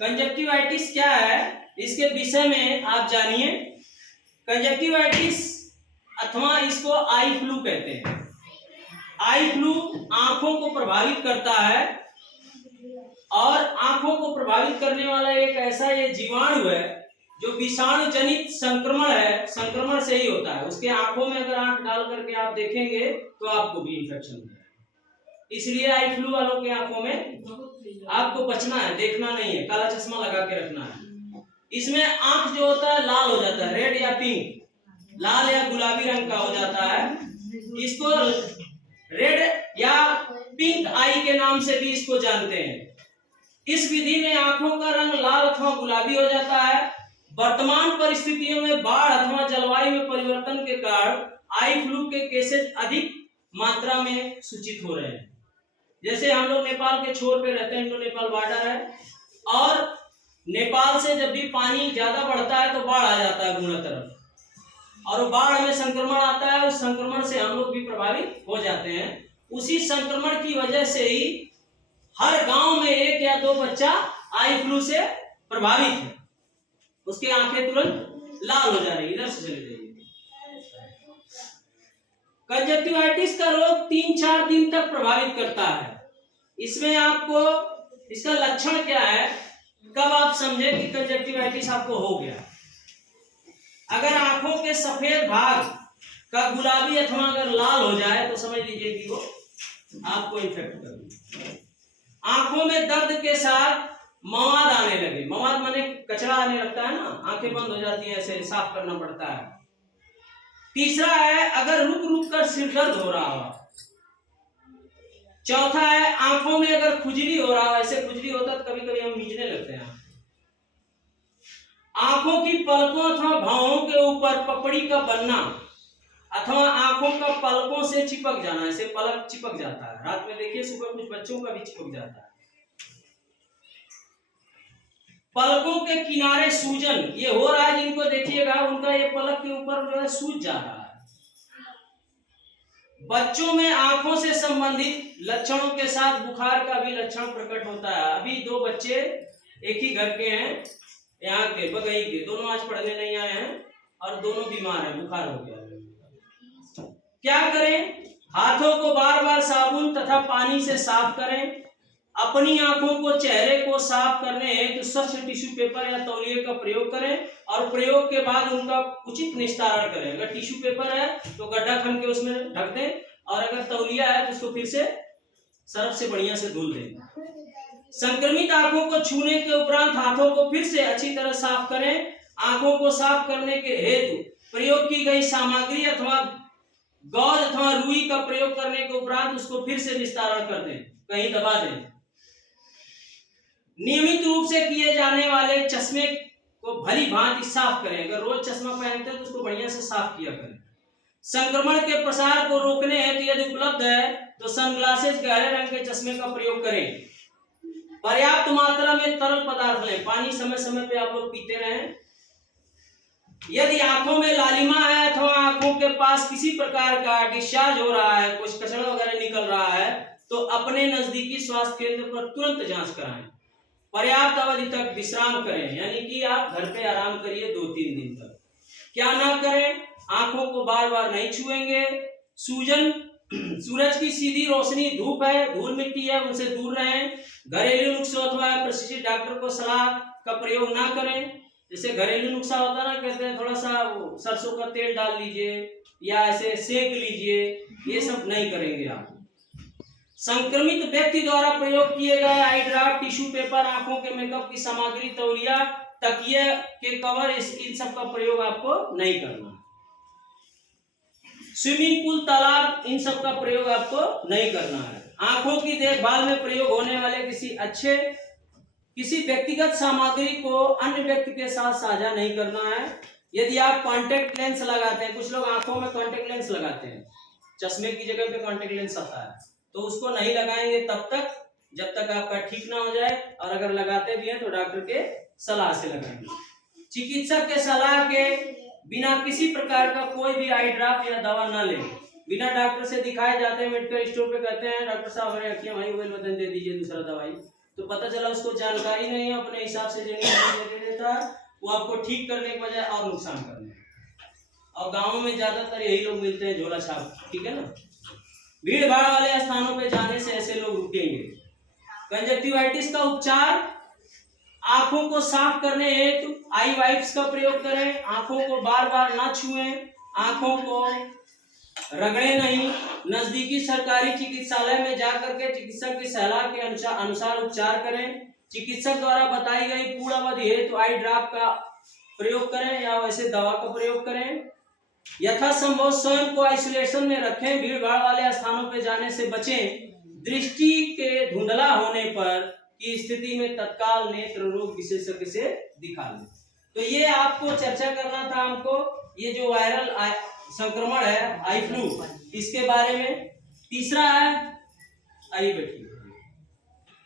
Conjunctivitis क्या है, इसके विषय में आप जानिए। कंजक्टिवाइटिस अथवा इसको आई फ्लू कहते हैं। आई फ्लू आंखों को प्रभावित करता है और आंखों को प्रभावित करने वाला एक ऐसा ये जीवाणु है जो विषाणु जनित संक्रमण है, संक्रमण से ही होता है। उसके आंखों में अगर आंख डाल करके आप देखेंगे तो आपको भी इन्फेक्शन हो जाएगा। इसलिए आई फ्लू वालों के आंखों में आपको बचना है, देखना नहीं है, काला चश्मा लगा के रखना है। इसमें आंख जो होता है लाल हो जाता है, रेड या पिंक, लाल या गुलाबी रंग का हो जाता है। इसको रेड या पिंक आई के नाम से भी इसको जानते हैं। इस विधि में आंखों का रंग लाल अथवा गुलाबी हो जाता है। वर्तमान परिस्थितियों में बाढ़ अथवा जलवायु में परिवर्तन के कारण आई फ्लू के केसेस अधिक मात्रा में सूचित हो रहे हैं। जैसे हम लोग नेपाल के छोर पे रहते हैं, इंडो नेपाल बॉर्डर है, और नेपाल से जब भी पानी ज्यादा बढ़ता है तो बाढ़ आ जाता है गुना तरफ, और बाढ़ में संक्रमण आता है, उस संक्रमण से हम लोग भी प्रभावित हो जाते हैं। उसी संक्रमण की वजह से ही हर गांव में एक या दो बच्चा आई फ्लू से प्रभावित है, उसकी आंखें तुरंत लाल हो जा रही। इधर से चले जाइए। कंजक्टिवाइटिस का रोग 3-4 दिन तक प्रभावित करता है। इसमें आपको इसका लक्षण क्या है, कब आप समझे कि कंजक्टिवाइटिस आपको हो गया? अगर आंखों के सफेद भाग का गुलाबी अथवा अगर लाल हो जाए तो समझ लीजिए कि वो आपको इन्फेक्ट कर दिया। आंखों में दर्द के साथ मवाद आने लगे, मवाद माने कचरा आने लगता है ना, आंखें बंद हो जाती है, ऐसे साफ करना पड़ता है। तीसरा है अगर रुक रुक कर सिर दर्द हो रहा हो। चौथा है आंखों में अगर खुजली हो रहा हो, ऐसे खुजली होता है तो कभी कभी हम मीचने लगते हैं। आंखों की पलकों अथवा भौहों के ऊपर पपड़ी का बनना अथवा आंखों का पलकों से चिपक जाना, ऐसे पलक चिपक जाता है। रात में देखिए, सुबह कुछ बच्चों का भी चिपक जाता है। पलकों के किनारे सूजन, ये हो रहा है जिनको देखिएगा उनका ये पलक के ऊपर जो है सूज जा रहा है। बच्चों में आंखों से संबंधित लक्षणों के साथ बुखार का भी लक्षण प्रकट होता है। अभी 2 बच्चे एक ही घर के हैं, यहाँ के बगई के, दोनों आज पढ़ने नहीं आए हैं और दोनों बीमार हैं, बुखार हो गया। क्या करें? हाथों को बार बार साबुन तथा पानी से साफ करें। अपनी आंखों को, चेहरे को साफ करने हेतु स्वच्छ टिश्यू पेपर या तौलिए का प्रयोग करें और प्रयोग के बाद उनका उचित निस्तारण करें। अगर टिश्यू पेपर है तो गड्ढा खन के उसमें ढक दें, और अगर तौलिया है तो उसको फिर से सर्फ से बढ़िया से धुल दें। संक्रमित आंखों को छूने के उपरांत हाथों को फिर से अच्छी तरह साफ करें। आंखों को साफ करने के हेतु प्रयोग की गई सामग्री अथवा गौज अथवा रुई का प्रयोग करने के उपरांत उसको फिर से निस्तारण कर दें, कहीं दबा दें। नियमित रूप से किए जाने वाले चश्मे को भली भांति साफ करें। अगर रोज चश्मा पहनते हैं तो उसको बढ़िया से साफ किया करें। संक्रमण के प्रसार को रोकने हेतु यदि उपलब्ध है तो सनग्लासेस, गहरे रंग के चश्मे का प्रयोग करें। पर्याप्त मात्रा में तरल पदार्थ लें, पानी समय समय पे आप लोग पीते रहें। यदि आंखों में लालिमा है अथवा आंखों के पास किसी प्रकार का डिस्चार्ज हो रहा है, कुछ कचरा वगैरह निकल रहा है, तो अपने नजदीकी स्वास्थ्य केंद्र पर तुरंत जांच कराएं। पर्याप्त अवधि तक विश्राम करें, यानी कि आप घर पे आराम करिए 2-3 दिन तक। क्या ना करें? आंखों को बार बार नहीं छुएंगे। सूजन, सूरज की सीधी रोशनी, धूप है, धूल मिट्टी है, उनसे दूर रहें। घरेलू नुस्खों अथवा प्रशिक्षित डॉक्टर को सलाह का प्रयोग ना करें। जैसे घरेलू नुस्खा होता है ना, कहते हैं थोड़ा सा सरसों का तेल डाल लीजिए या ऐसे सेक लीजिए, ये सब नहीं करेंगे आप। संक्रमित व्यक्ति द्वारा प्रयोग किए गए आई ड्रॉप, टिश्यू पेपर, आंखों के मेकअप की सामग्री, तौलिया, तकिए के कवर, इन सब का प्रयोग आपको नहीं करना। स्विमिंग पूल, तालाब, इन सब का प्रयोग आपको नहीं करना है। आंखों की देखभाल में प्रयोग होने वाले किसी व्यक्तिगत सामग्री को अन्य व्यक्ति के साथ साझा नहीं करना है। यदि आप कॉन्टेक्ट लेंस लगाते हैं, कुछ लोग आंखों में कॉन्टेक्ट लेंस लगाते हैं, चश्मे की जगह पे कॉन्टेक्ट लेंस आता है, तो उसको नहीं लगाएंगे तब तक जब तक आपका ठीक ना हो जाए, और अगर लगाते भी हैं तो डॉक्टर के सलाह से लगाएंगे। चिकित्सक के सलाह के बिना किसी प्रकार का कोई भी आई ड्रॉप या दवा ना लें। बिना डॉक्टर से दिखाए जाते हैं मेडिकल स्टोर पे, कहते हैं डॉक्टर साहब हमारे अखियां भाई, मोबाइल बदन दे दीजिए दूसरा दवाई, तो पता चला उसको जानकारी नहीं है, अपने हिसाब से जो दे देता है, वो आपको ठीक करने के बजाय और नुकसान करने। और गाँव में ज्यादातर यही लोग मिलते हैं, झोला छाप, ठीक है ना। भीड़ भाड़ वाले स्थानों पे जाने से ऐसे लोग रुकेंगे। कंजक्टिवाइटिस का उपचार, आंखों को साफ करने हेतु आई वाइप्स का प्रयोग करें, आंखों को बार बार ना छुएं, आंखों को रगड़े नहीं, नजदीकी सरकारी चिकित्सालय में जाकर के चिकित्सक की सलाह के अनुसार उपचार करें, चिकित्सक द्वारा बताई गई पूर्ण अवधि हेतु आई ड्रॉप का प्रयोग करें या वैसे दवा का प्रयोग करें। यथासंभव स्वयं को आइसोलेशन में रखें, भीड़ भाड़ वाले स्थानों पर जाने से बचें। दृष्टि के धुंधला होने पर की स्थिति में तत्काल नेत्र रोग विशेषज्ञ से दिखा लें। तो ये आपको चर्चा करना था हमको, ये जो वायरल संक्रमण है आई फ्लू, इसके बारे में। तीसरा है, आइए बैठिए।